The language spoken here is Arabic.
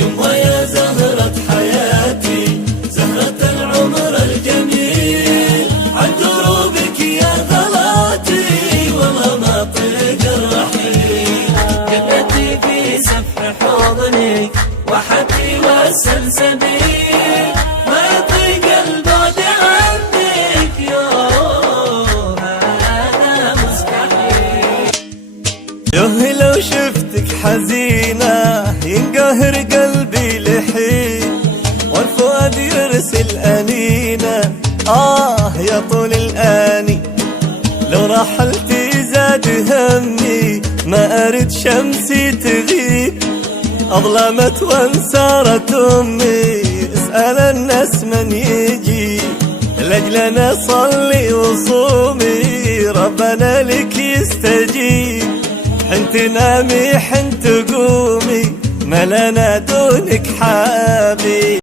يما يا زهرة حياتي، زهرة العمر الجميل، عن دروبك يا غلاتي والله ما طيق الرحيل. جنتي في سفح حضنك وحدي والسلسبيل، ما يطيق البعد عنك يوم هذا مستحيل. يوه لو شفتك حزينة ينقهر قلبي لحين، والفؤاد يرسل أنينة يا طول الآني. لو رحلتي زاد همي، ما أرد شمسي تغيب، أظلمت وانسارت أمي. اسأل الناس من يجي لأجلنا صلي وصومي، ربنا لك يستجيب. حن تنامي حن تقومي، ما لنا دونك حابي.